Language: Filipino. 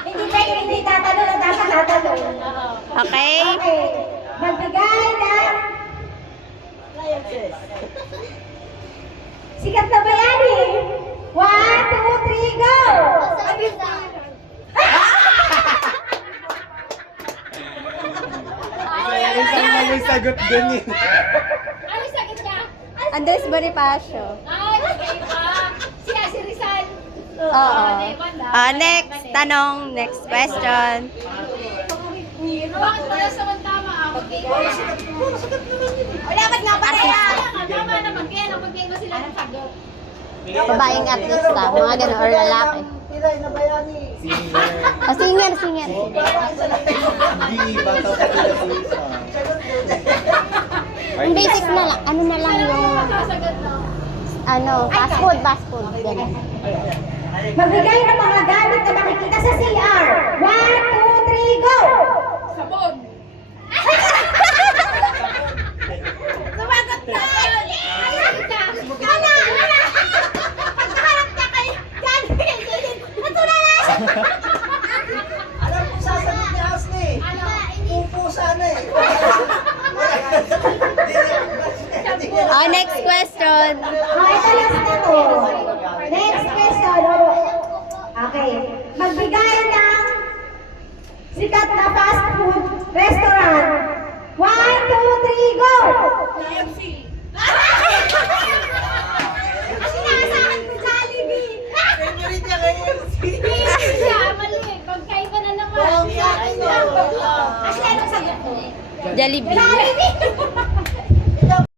Hindi kayo hindi tatanong na dapat tatanong. Okay? Okay. Magbigay ng sikat na bayani. 1, 2, 3, go! May sagot dun eh. Ano sakit niya? Andres Bonifacio. Ay, iba. Siya, si Rizal. Oo. Ah, Next tanong, next question. Bakit pala sa tama ako? Wala ba't nga pareha? Tama naman, kaya nagbigay mo sila ng sagot. Babaeng artista, mga ganun, or lalaki. Singer. O, singer, singer. Hindi, bata pa sila po isa. Yung basic na lang, ano na lang yung, Sagot no? fast food, ganun. Magbigay ng mga gamit na makikita sa CR. 1, 2, 3, go! Sabon. Sumagot na! Wala! Pagkaharap ka kay John Hill, natulalas! Alam ko sasagot ni Ashley. Ano? Pupo sana eh. Next question. Ito last na to. Next question. Okay. Magbigay ng sikat na fast food restaurant. 1, 2, 3, go! KFC. Kasi naasahan ko Jollibee. Favorite niya kay MC. Siya, mali. Pagkaiba na naman. Kasi anong sagot mo? Jollibee. Jollibee!